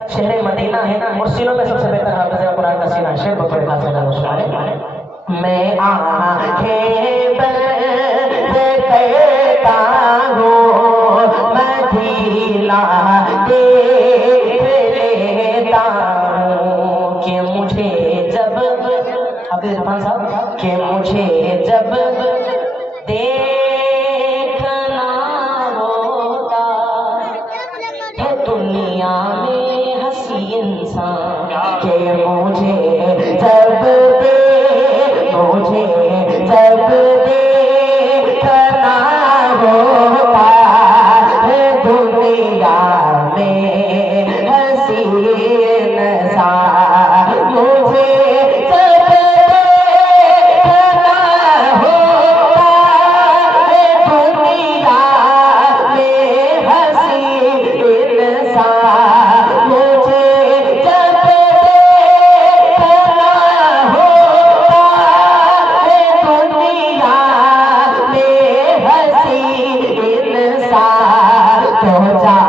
شہر مدینہ ہے نا، مرسلوں میں سب سے بہتر حافظ قرآن کا سینہ شعر بطور خاص ہے۔ میں آنکھیں بند کرتا ہوں، مدینہ دیکھ لیتا ہوں کہ مجھے جب حافظ عرفان صاحب کہ مجھے جب دیکھنا ہوتا ہے دنیا میں ہنسی انسان کہ مجھے جب دیکھنا ہوتا ہے دنیا میں ہنسی انسان مجھے جب دیکھنا ہوتا ہے دنیا میں ہنسی انسان مجھے جب دیکھنا ہوتا ہے دنیا میں ہنسی انسان تو جا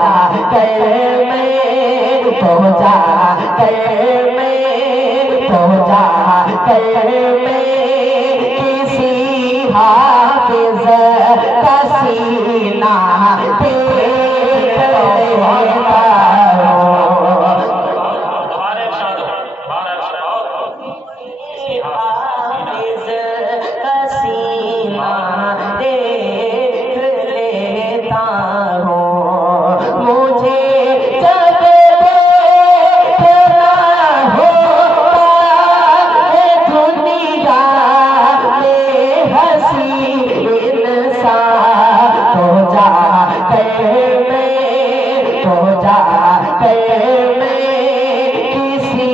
کر میں کسی حافظ کا سینہ دیکھ لیتا حافظ کا سینہ دیکھ لیتا ہوں مجھے جب دیکھنا ہوتا ہے دنیا میں ہنسی انسان تو جا کر میں کسی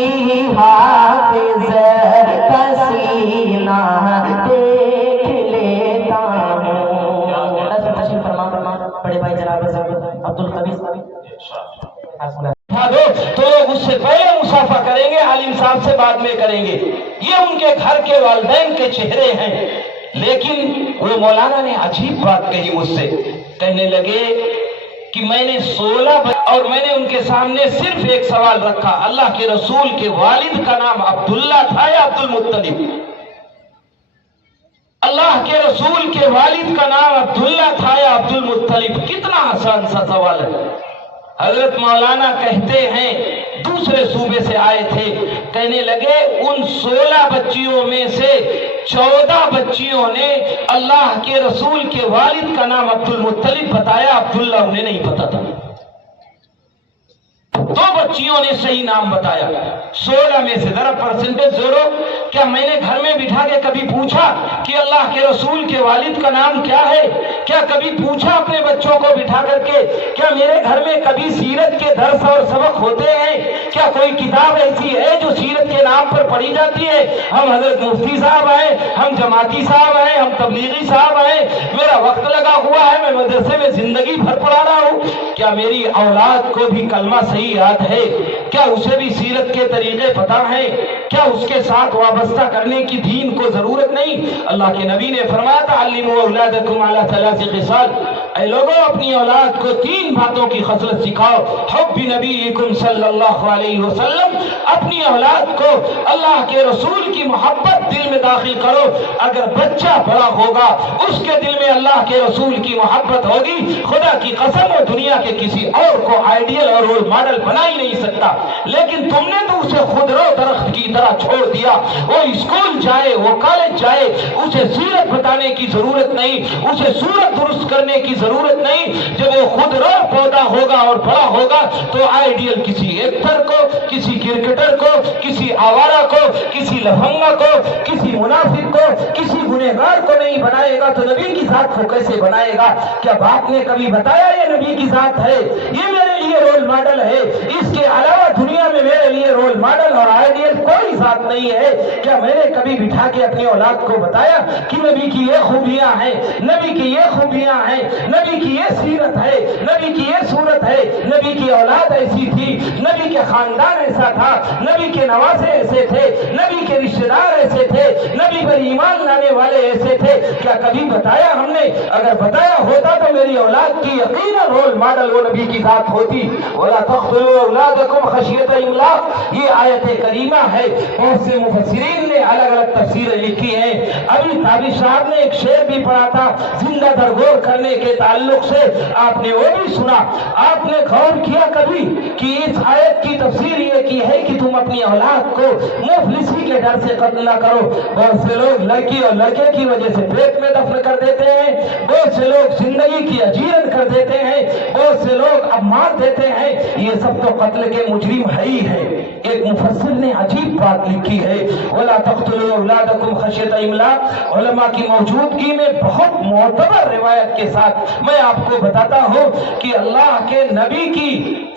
حافظ کا سینہ دیکھ لیتا ہوں۔ تشریف فرما بڑے بھائی جناب عبدالقدیر تو لوگ اس سے پہلے مصافحہ کریں گے، عالم صاحب سے بعد میں کریں گے۔ یہ ان کے گھر کے والدین کے چہرے ہیں۔ لیکن وہ مولانا نے عجیب بات کہی مجھ سے، کہنے لگے کہ میں نے 16 اور میں نے ان کے سامنے صرف ایک سوال رکھا، اللہ کے رسول کے والد کا نام عبداللہ تھا یا عبد المطلب؟ اللہ کے رسول کے والد کا نام عبداللہ تھا یا عبد المطلب؟ کتنا آسان سا سوال ہے۔ حضرت مولانا کہتے ہیں دوسرے صوبے سے آئے تھے، کہنے لگے ان 16 بچیوں میں سے 14 بچیوں نے اللہ کے رسول کے والد کا نام عبد المطلب بتایا، عبداللہ انہیں نہیں پتا تھا۔ 2 بچیوں نے صحیح نام بتایا 16 میں سے۔ ذرا پرسنٹیج زورو، کیا میں نے گھر میں بٹھا کے کبھی پوچھا کہ اللہ کے رسول کے والد کا نام کیا ہے؟ کیا کبھی پوچھا اپنے بچوں کو بٹھا کر کے؟ کیا میرے گھر میں کبھی سیرت کے درس اور سبق ہوتے ہیں؟ کیا کوئی کتاب ایسی ہے جو سیرت کے نام پر پڑھی جاتی ہے؟ ہم حضرت مفتی صاحب ہیں، ہم جماعتی صاحب ہیں، ہم تبلیغی صاحب ہیں، میرا وقت لگا ہوا ہے، میں مدرسے میں زندگی بھر پڑھا رہا ہوں۔ کیا میری اولاد کو بھی کلمہ صحیح یاد ہے؟ کیا اسے بھی سیرت کے طریقے پتہ ہیں؟ کیا اس کے ساتھ وابستہ کرنے کی دین کو ضرورت نہیں؟ اللہ کے نبی نے فرمایا تعلیموا اولادکم علی 3 خصال، اے لوگوں اپنی اولاد کو 3 باتوں کی خصلت سکھاؤ۔ حب نبیکم صلی اللہ علیہ وسلم، اپنی اولاد کو اللہ کے رسول کی محبت دل میں داخل کرو۔ اگر بچہ بڑا ہوگا اس کے دل میں اللہ کے رسول کی محبت ہوگی، خدا کی قسم وہ دنیا کے کسی اور کو آئیڈیل اور رول ماڈل بنا ہی نہیں سکتا۔ لیکن تم نے تو اسے خود رو درخت کی طرح چھوڑ دیا۔ وہ اسکول جائے، وہ کالج جائے، اسے سیرت بتانے کی ضرورت نہیں، اسے صورت درست کرنے کی ضرورت نہیں۔ جب وہ خود رو پودا ہوگا اور بڑا ہوگا تو آئیڈیل کسی ایکٹر کو، کسی کرکٹر کو، کسی آوارہ کو، کسی لفنگا کو، کسی منافق کو، کسی گنہگار کو نہیں بنائے گا تو نبی کی ذات کو کیسے بنائے گا؟ کیا باپ نے کبھی بتایا یہ نبی کی ذات ہے، یہ میرے لیے رول ماڈل ہے؟ اس کے علاوہ دنیا میں میرے لیے رول ماڈل اور آئیڈیل کوئی ذات نہیں ہے۔ کیا میں نے کبھی بٹھا کے اپنی اولاد کو بتایا کہ نبی کی یہ خوبیاں ہیں، نبی کی یہ خوبیاں ہیں، نبی کی یہ سیرت ہے، نبی کی یہ صورت ہے، نبی کی اولاد ایسی تھی، نبی کے خاندان ایسا تھا, نبی کے نواسے ایسے تھے, نبی کے رشتہ دار ایسے تھے, نبی پر ایمان لانے والے ایسے تھے. کیا کبھی بتایا ہم نے؟ اگر بتایا ہوتا تو میری اولاد کی یقیناً رول ماڈل وہ نبی کی ذات ہوتی. وَلَا تَقْتُلُوا أَوْلَادَكُمْ خَشْيَةَ إِمْلَاقٍ, یہ آیت کریمہ ہے. بہت سے مفسرین نے الگ الگ تفسیریں لکھی ہیں. ابھی تابی صاحب نے ایک شعر بھی پڑھا تھا زندہ درگور کرنے کے تعلق سے, آپ نے وہ بھی سنا. آپ نے غور کیا کبھی کہ اس آیت کی تفسیر یہ کی ہے کہ تم اپنی اولاد کو مفلسی کے ڈر سے قتل نہ کرو. بہت سے لوگ لڑکی اور لڑکے کی وجہ سے پیٹ میں دفن کر دیتے ہیں, بہت سے لوگ زندگی کی اجیرن کر دیتے ہیں, بہت سے لوگ اب مار دیتے ہیں. یہ سب تو قتل کے مجرم ہے ہی ہے. ایک مفسر نے عجیب بات لکھی ہے, وَلَا تَقْتُلُوا أَوْلَادَكُمْ خَشْيَةَ إِمْلَاقٍ. علماء کی موجودگی میں بہت معتبر روایت کے ساتھ میں آپ کو بتاتا ہوں کہ اللہ کے نبی کی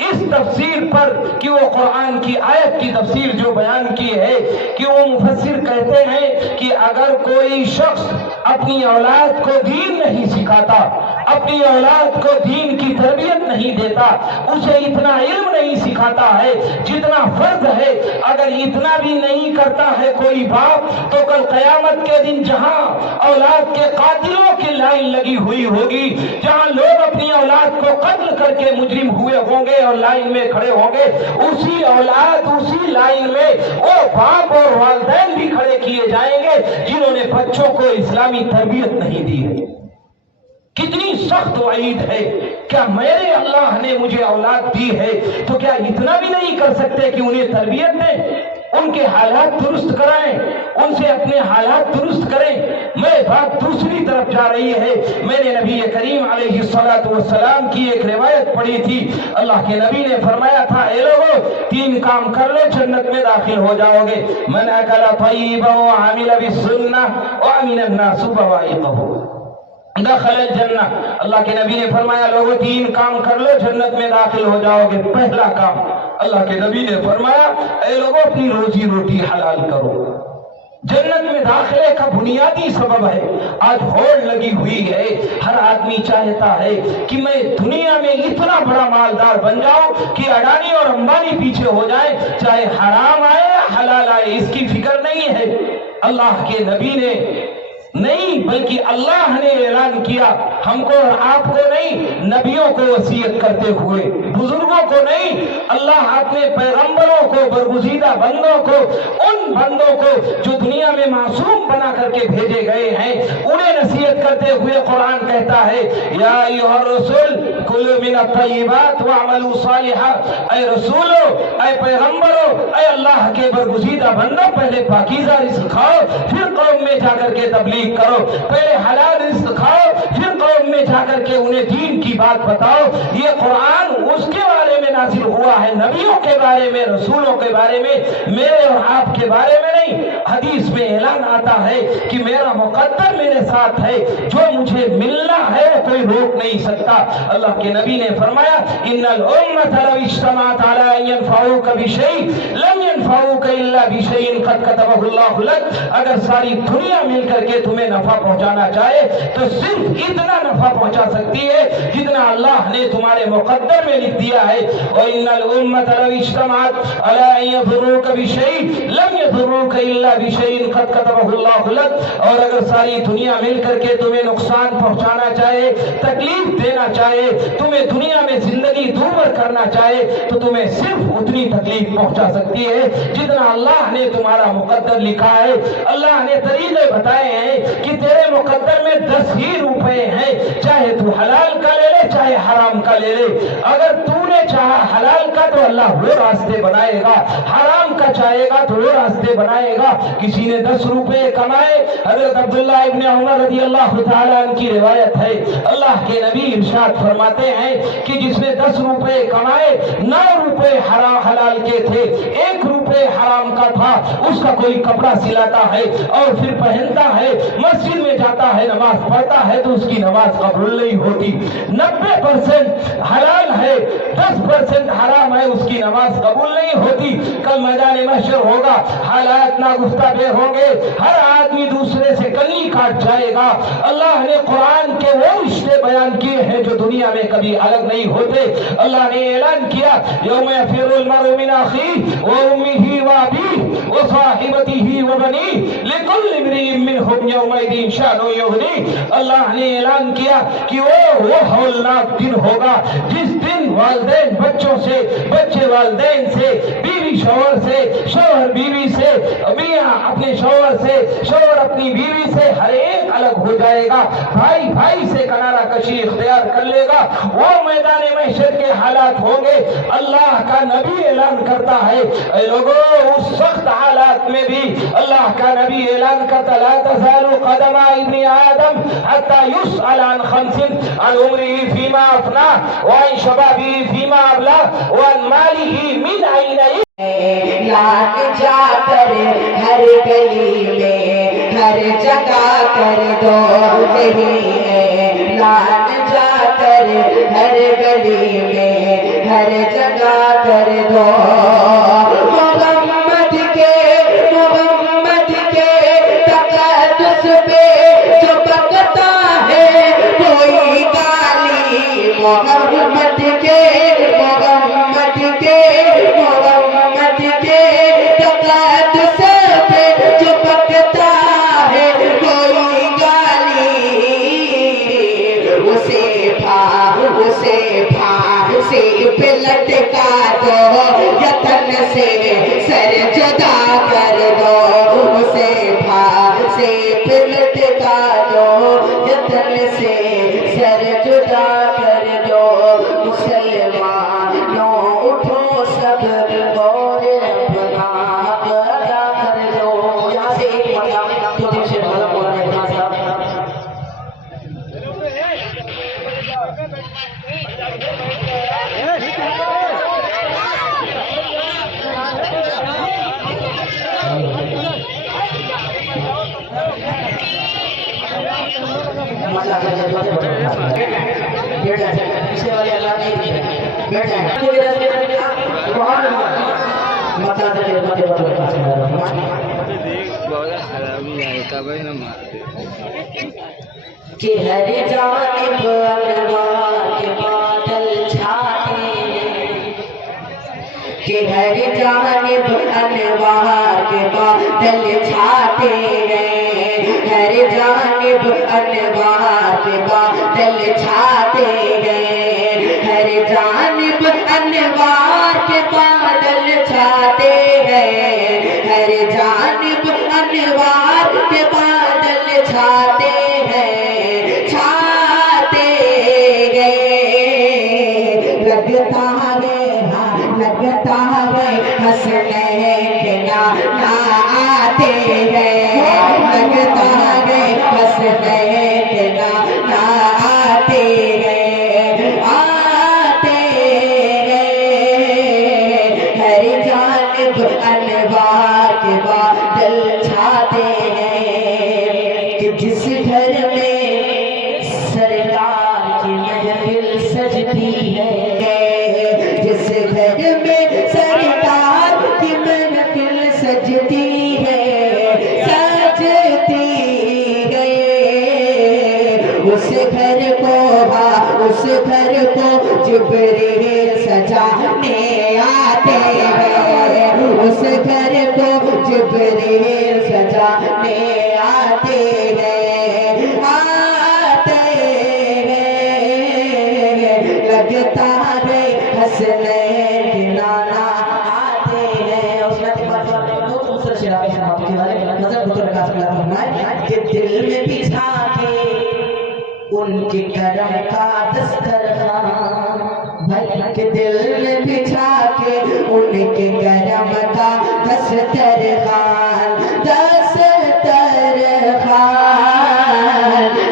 اس تفسیر پر کہ وہ قرآن کی آیت کی تفسیر جو بیان کی ہے کہ وہ مفسر کہتے ہیں کہ اگر کوئی شخص اپنی اولاد کو دین نہیں سکھاتا, اپنی اولاد کو دین کی تربیت نہیں دیتا, اسے اتنا علم نہیں سکھاتا ہے جتنا فرض ہے, اگر اتنا بھی نہیں کرتا ہے کوئی باپ, تو کل قیامت کے دن جہاں اولاد کے قاتلوں کی لائن لگی ہوئی ہوگی, جہاں لوگ اپنی اولاد کو قتل کر کے مجرم ہوئے ہوں گے اور لائن میں کھڑے ہوں گے, اسی اولاد اسی لائن میں وہ باپ اور والدین بھی کھڑے کیے جائیں گے جنہوں نے بچوں کو اسلامی تربیت نہیں دی ہے. کتنی سخت وعید ہے. کیا میرے اللہ نے مجھے اولاد دی ہے تو کیا اتنا بھی نہیں کر سکتے کہ انہیں تربیت دیں, ان کے حالات درست کرائیں, ان سے اپنے حالات درست کریں؟ میں بات دوسری طرف جا رہی ہے. میں نے نبی کریم علیہ السلام کی ایک روایت پڑھی تھی. اللہ کے نبی نے فرمایا تھا, اے لوگو 3 کام کر لو جنت میں داخل ہو جاؤ گے. من اکل طیبا وعمل بالسنہ وامن الناس بوائقہ دخل الجنہ. اللہ کے نبی نے فرمایا لوگوں 3 کام کر لو جنت میں داخل ہو جاؤ گے. پہلا کام, اللہ کے نبی نے فرمایا اے لوگوں اپنی روزی روٹی حلال کرو. جنت میں داخلے کا بنیادی سبب ہے. آج ہوڑ لگی ہوئی ہے, ہر آدمی چاہتا ہے کہ میں دنیا میں اتنا بڑا مالدار بن جاؤں کہ اڈانی اور امبانی پیچھے ہو جائے, چاہے حرام آئے یا حلال آئے, اس کی فکر نہیں ہے. اللہ کے نبی نے نہیں بلکہ اللہ نے اعلان کیا, ہم کو اور آپ کو نہیں, نبیوں کو وصیت کرتے ہوئے, بزرگوں کو نہیں, اللہ اپنے پیغمبروں کو, برگزیدہ بندوں کو, ان بندوں کو جو دنیا میں معصوم بنا کر کے بھیجے گئے ہیں, انہیں نصیحت کرتے ہوئے قرآن کہتا ہے یا ایھا الرسول کلوا من الطیبات واعملوا صالحا. اے رسولو, اے پیغمبرو, اے اللہ کے برگزیدہ بندوں, پہلے پاکیزہ رزق کھاؤ پھر قوم میں جا کر کے تبلیغ کرو. پہلے حلال رزق کھاؤ پھر قوم میں جا کر کے انہیں دین کی بات بتاؤ. یہ قرآن اس کے بارے میں نازل ہوا ہے, نبیوں کے بارے میں, رسولوں کے بارے میں, میرے اور آپ کے بارے میں نہیں. حدیث میں اعلان آتا ہے کہ میرا مقدر میرے ساتھ ہے, جو مجھے ملنا ہے وہ کوئی روک نہیں سکتا. اللہ کے نبی نے فرمایا ان الامۃ لو اجتمعت علی ان ينفعوک بشیء لم ينفعوک الا بشیء قد كتبه اللہ لک. اگر ساری دنیا مل کر کے تمہیں نفع پہنچانا چاہے تو صرف اتنا نفع پہنچا سکتی ہے جتنا اللہ نے تمہارے مقدر میں لکھ دیا ہے. وَإِنَّ الْأُمَّةَ لَوْ اجْتَمَعَتْ عَلَىٰ أَن يَضُرُّوكَ بِشَيْءٍ لَمْ يَضُرُّوكَ إِلَّا بِشَيْءٍ قَدْ كَتَبَهُ اللَّهُ لَكَ. اور اگر ساری دنیا مل کر کے تمہیں نقصان پہنچانا چاہے, تکلیف دینا چاہے, تمہیں دنیا میں زندگی دور کرنا چاہے تو تمہیں صرف اتنی تکلیف پہنچا سکتی ہے جتنا اللہ نے تمہارا مقدر لکھا ہے. اللہ نے طریقے بتائے ہیں کہ تیرے مقدر میں 10 ہی روپے ہیں, چاہے تو حلال کا لے لے چاہے حرام کا لے لے. اگر تو نے چاہا حلال کا تو اللہ وہ راستے بنائے گا, حرام کا چاہے گا تو وہ راستے بنائے گا. کسی نے 10 روپے کمائے, حضرت عبداللہ ابن عمر رضی اللہ تعالیٰ عنہ کی روایت ہے, اللہ کے نبی ارشاد فرماتے ہیں کہ جس نے 10 روپے کمائے 9 روپے حلال کے تھے, 1 روپے कपड़े हराम का था उसका कोई कपड़ा सिलाता है और फिर पहनता है, मस्जिद में जाता है, नमाज पढ़ता है तो उसकी नमाज कबूल नहीं होती। 90% हलाल है, 10% हराम है, उसकी नमाज कबूल नहीं होती। कल मैदान महशर होगा, हालात नागुफ्ताबे होंगे, हर आदमी दूसरे से कन्नी काट जाएगा। अल्लाह ने कुरान के वो रिश्ते बयान किए हैं जो दुनिया में कभी अलग नहीं होते। अल्लाह ने ऐलान किया, यौम यफिरुल मरउ मिन अखीहि व उम्मिहि व अबीहि व साहिबतिहि व बनीहि लिकुल्लि इम्रिइन मिनहुम यौमइदिन शानुन युगनी। अल्लाह ने ऐलान किया कि वो हौलनाक दिन होगा जिस दिन वालिदैन बच्चों से, बच्चे वालिदैन से, बीवी शौहर से, शौहर बीवी से, मियां अपने शौहर से, शौहर अपनी बीवी से, हर एक अलग हो जाएगा। भाई भाई से किनारा कशी इख्तियार कर लेगा। वो मैदान महशर के हालात होंगे। अल्लाह का नबी ऐलान करता है, ऐ लोगों उस सख्त हालात में भी अल्लाह का नबी ऐलान करता, ला तज़ालु क़दमा इब्नि आदम हत्ता युसअल अन खम्सिन, अन उम्रिही फीमा अफ़ना व अन शबाबिही फीमा अबला व अन मालिही मिन अय्न लाग जाकर हर गली में हर जगह कर दो तेरी है। लाग जाकर हर गली में हर जगह कर दो मोहम्मद के तक़द्दुस पे जो बकता है कोई गाली। मोहम्मद के तक़द्दुस पे जो बकता है कोई गाली। उसे फांसी पे लटका दो, यतन से सर जुदा कर दो। उसे फांसी पे लटका दो, यतन से सर जुदा कर दो। मुसलमानों उठो सब और अपना हक अदा कर दो। यहाँ से एक मतलब दो दिन से ढाला बोला है पीछे वाले अल्लाह नहीं बैठ कि हर जानिब अनवार के बादल छाते, कि हर जानिब अनवार के बादल छाते हैं। हर जानिब अनवार के बादल छाते हैं। हर जानिब अनवार के बादल छाते हैं। हर जानिब अनवार के बादल छाते हैं, छाते गए। लगता है हंसने के ना आते हैं। लगता है हंसने के ना आते हैं, आते गए। हर जानिब अनवार के बादल छाते हैं। कि जिस घर में सरकार की महफिल सजती है, जिस घर में सरकार की महफिल सजती है, सजती है। उस घर को जिब्रील सजाने आते हैं। उस घर को जिब्रील सजाने आते हैं, आते हैं। लगता है हंसने गिनाना आते हैं। उसमें दूसरा शेरा नजर के दिल में बिछा के उनके करम का दस्तरखान, भाई के दिल में बिछा के उनके करम का दस्तरखान, दस्तरखान।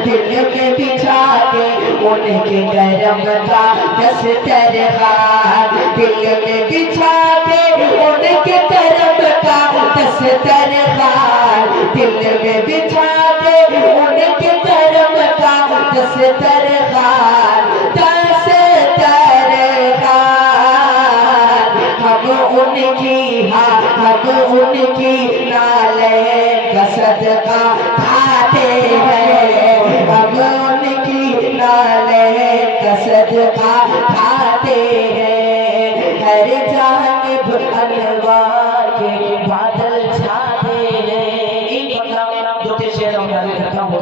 दिल में बिछा के उनके करम का दस्तरखान, दिल में बिछा के उनके करम दस्तरखान दिल में बिछा दे उनके धर्म का दस्तरखान दस्तरखान हम उनकी नाले का सदका खाते हैं हम उनकी नाले का सदका खाते हैं हर जानिब अनवार के बादल छाते हैं जो शेर हम जाने रखना हो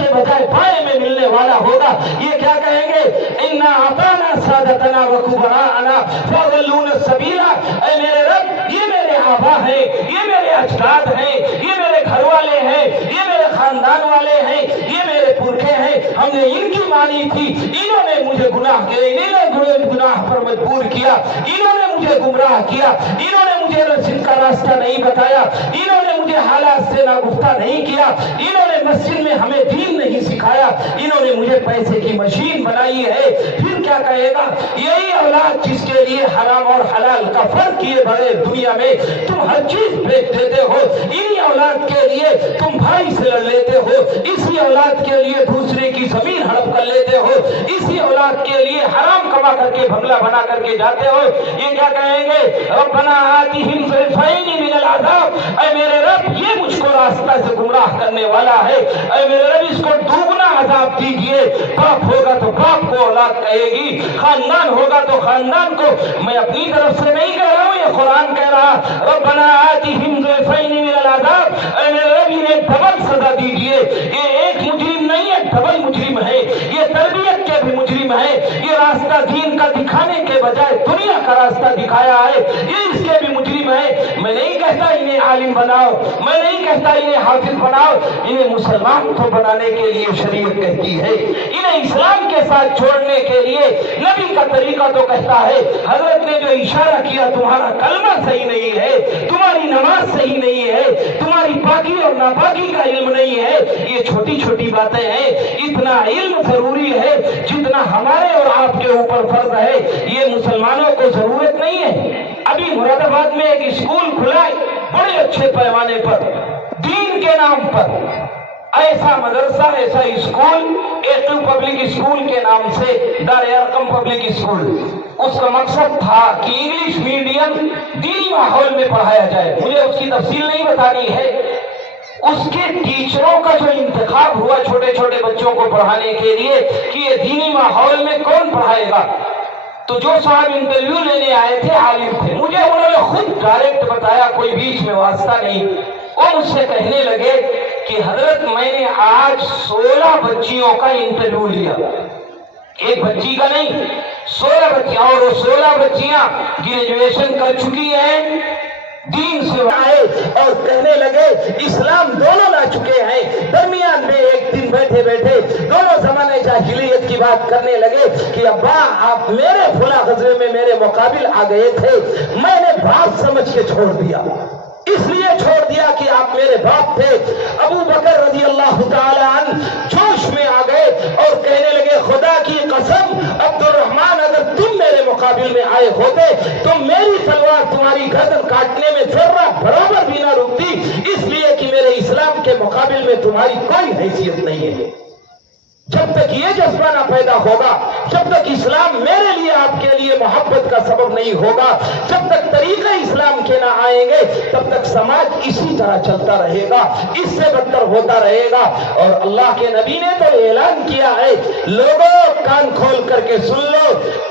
के बजाय पाए में मिलने वाला होगा। ये क्या कहेंगे, इन्ना आताना सादतना व कुबराना फज़लून सबीला। ऐ मेरे रब, ये मेरे आबा हैं, ये मेरे अजदाद हैं, ये मेरे घर वाले हैं, ये मेरे खानदान वाले हैं, ये मेरे पुरखे हैं, हमने इनकी मानी थी, इन्होंने मुझे गुनाह किया, इन्होंने गुनाह पर मजबूर किया, इन्होंने मुझे गुमराह किया, इन्होंने मुझे रसूल का रास्ता नहीं बताया, इन्होंने मुझे हालात से नागुफ्ता नहीं किया, इन्होंने मस्जिद में हमें दीन नहीं सिखाया, इन्होंने मुझे पैसे की मशीन बनाई है। फिर क्या कहेगा, यही औलाद जिसके लिए हराम और हलाल का फर्क किए बगैर दुनिया में तुम हर चीज बेच देते हो, इन्हीं औलाद के लिए तुम भाई से लड़ लेते हो, इसी औलाद के लिए दूसरे की जमीन हड़प कर लेते हो, इसी औलाद के लिए हराम कमा करके बंगला बना करके जाते हो। ये क्या कहेंगे, रब्बना आतिहिम ज़िफ़ैनी मिनल अज़ाब। ऐ मेरे रब, ये मुझको रास्ता से गुमराह करने वाला है, ऐ मेरे रब इसको दुगना अज़ाब दीजिए। बाप होगा तो बाप को औलाद कहेगी, खानदान होगा तो खानदान को। मैं अपनी तरफ से नहीं कह रहा हूँ, ये कुरान कह रहा, रब्बना आतिहिम ज़िफ़ैनी मिनल अज़ाब। ऐ मेरे रब इन्हें डबल सजा दीजिए। ये एक मुजरिम नहीं है, डबल मुजरिम है, ये तरबियत के भी मुजरिम है, ये रास्ता दीन का दिखाने के बजाय दुनिया का रास्ता दिखाया है, ये इसके भी मुजरिम है। मैं नहीं कहता इन्हें आलिम बनाओ, मैं नहीं कहता इन्हें हाफिज बनाओ, इन्हें मुसलमान तो बनाने के लिए शरीयत कहती है, इन्हें इस्लाम के साथ जोड़ने के लिए नबी का तरीका तो कहता है। हजरत ने जो इशारा किया, तुम्हारा कलमा सही नहीं है, तुम्हारी नमाज सही नहीं है, तुम्हारी पाकी और नापाकी का इल्म नहीं है, ये छोटी छोटी बातें हैं। इतना इल्म जरूरी है जितना हमारे और आपके ऊपर फर्ज है, ये मुसलमानों को जरूरत नहीं है। अभी मुरादाबाद में एक स्कूल खुला है बड़े अच्छे पैमाने पर, दीन के नाम पर। ऐसा मदरसा, ऐसा स्कूल, एकलू पब्लिक स्कूल के नाम से दारे अरकम पब्लिक स्कूल, उसका मकसद था कि इंग्लिश मीडियम दीनी माहौल में पढ़ाया जाए। मुझे उसकी तफसील नहीं बतानी है। उसके टीचरों का जो इंतखाब हुआ छोटे छोटे बच्चों को पढ़ाने के लिए कि ये दीनी माहौल में कौन पढ़ाएगा, तो जो साहब इंटरव्यू लेने आए थे आलिम थे, मुझे उन्होंने खुद डायरेक्ट बताया, कोई बीच में वास्ता नहीं। वो मुझसे कहने लगे कि हजरत मैंने आज 16 बच्चियों का इंटरव्यू लिया, एक बच्ची का नहीं, 16 बच्चियां, और वो 16 बच्चियां ग्रेजुएशन कर चुकी हैं, दीन से आए और कहने लगे इस्लाम दोनों ला चुके हैं। दरमियान में एक दिन बैठे बैठे दोनों जमाने जाहिलियत की बात करने लगे कि अब्बा आप मेरे फुला गज़वे में मेरे मुकाबिल आ गए थे, मैंने बाप समझ के छोड़ दिया, इसलिए छोड़ दिया कि आप मेरे बाप थे। अबू बकर रज़ी अल्लाह तआला अन्हु जोश में आ गए और कहने लगे खुदा की कसम अब्दुर्रहमान, अगर तुम मेरे मुकाबिल में आए होते तो मेरी तलवार तुम्हारी गर्दन काटने में जर्रा बराबर भी ना रुकती, इसलिए कि मेरे इस्लाम के मुकाबिल में तुम्हारी कोई हैसियत नहीं है। जब तक ये जज्बा ना पैदा होगा, जब तक इस्लाम मेरे लिए आपके लिए मोहब्बत का सबब नहीं होगा, जब तक तरीके इस्लाम के ना आएंगे, तब तक समाज इसी तरह चलता रहेगा, इससे बदतर होता रहेगा। और अल्लाह के नबी ने तो ऐलान किया है, लोगों कान खोल करके सुन लो,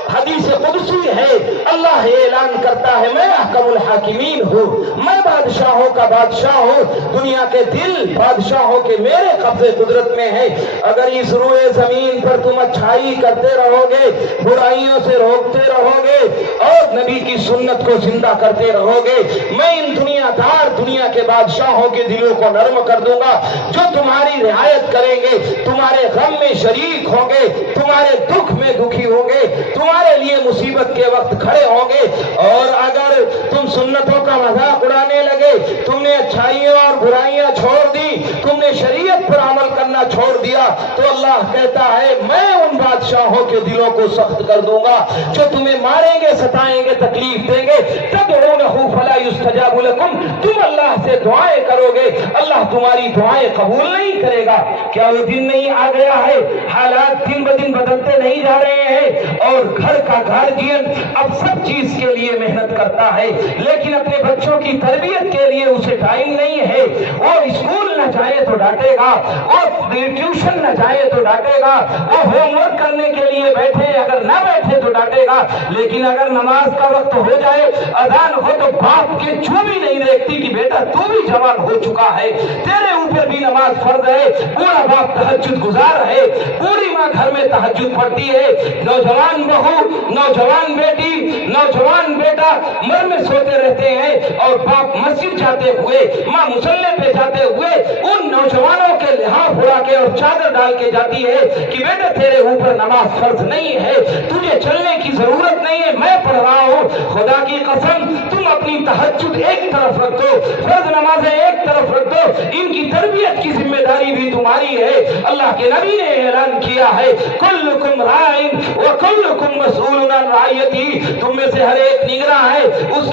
हदीस कुदसी है, अल्लाह ऐलान करता है मैं अहकमुल हाकिमीन हूँ, मैं बादशाहों का बादशाह हूँ, दुनिया के दिल बादशाहों के मेरे कब्जे कुदरत में है। अगर इस रूए जमीन पर तुम अच्छाई करते रहोगे, बुराइयों से रोकते रहोगे और नबी की सुन्नत को जिंदा करते रहोगे, मैं इन दुनियादार दुनिया के बादशाहों के दिलों को नरम कर दूंगा, जो तुम्हारी रियायत करेंगे, तुम्हारे गम में शरीक होंगे, तुम्हारे दुख में दुखी होंगे, तुम्हारे लिए मुसीबत के वक्त खड़े होंगे। और अगर तुम सुन्नतों का मजाक उड़ाने लगे, तुमने अच्छाइयां और बुराइयां छोड़ दी, तुमने शरीयत पर अमल करना छोड़ दिया, तो अल्लाह कहता है मैं उन बादशाहों के दिलों को सख्त कर दूंगा जो तुम्हें मारेंगे, सताएंगे, तकलीफ देंगे। तब फला युस्तजाबु लकुम, तुम अल्लाह से दुआएं करोगे, अल्लाह तुम्हारी दुआएं कबूल नहीं करेगा। क्या वो दिन नहीं आ गया है? हालात दिन ब दिन बदलते नहीं जा रहे हैं और घर का गार्जियन अब सब चीज के लिए मेहनत करता है, लेकिन अपने बच्चों की तरबियत के लिए उसे टाइम नहीं है। वो स्कूल न जाए तो डांटेगा, वो ट्यूशन न जाए तो डांटेगा, वो होमवर्क करने के लिए बैठे अगर ना बैठे तो डांटेगा, लेकिन अगर नमाज का वक्त हो जाए, अजान हो, तो बाप के चू भी नहीं देखती कि बेटा तू भी जवान हो चुका है, तेरे ऊपर भी नमाज फर्ज है। पूरा बाप तहज्जुद गुजार है, पूरी माँ घर में तहज्जुद पढ़ती है। नौजवान बहू, नौजवान बेटी, नौजवान बेटा मर में सोते रहते हैं और बाप मस्जिद जाते हुए, माँ मुसल्ले पे जाते हुए उन नौजवानों के लिहाफ उड़ा के और चादर डाल के जाती है कि बेटा तेरे ऊपर नमाज फर्ज नहीं है, तुझे चलने की जरूरत नहीं है, मैं पढ़ रहा हूँ। खुदा की कसम, तुम अपनी तहज्जुद एक तरफ रख दो, फर्ज नमाजें एक तरफ रख दो, इनकी तरबियत की जिम्मेदारी भी तुम्हारी है। अल्लाह के नबी ने ऐलान किया है, कुल्लुकुम राइन व कुल्लुकुम मसऊलुन अन रइयती, तुम में से हर एक निगरां है, उस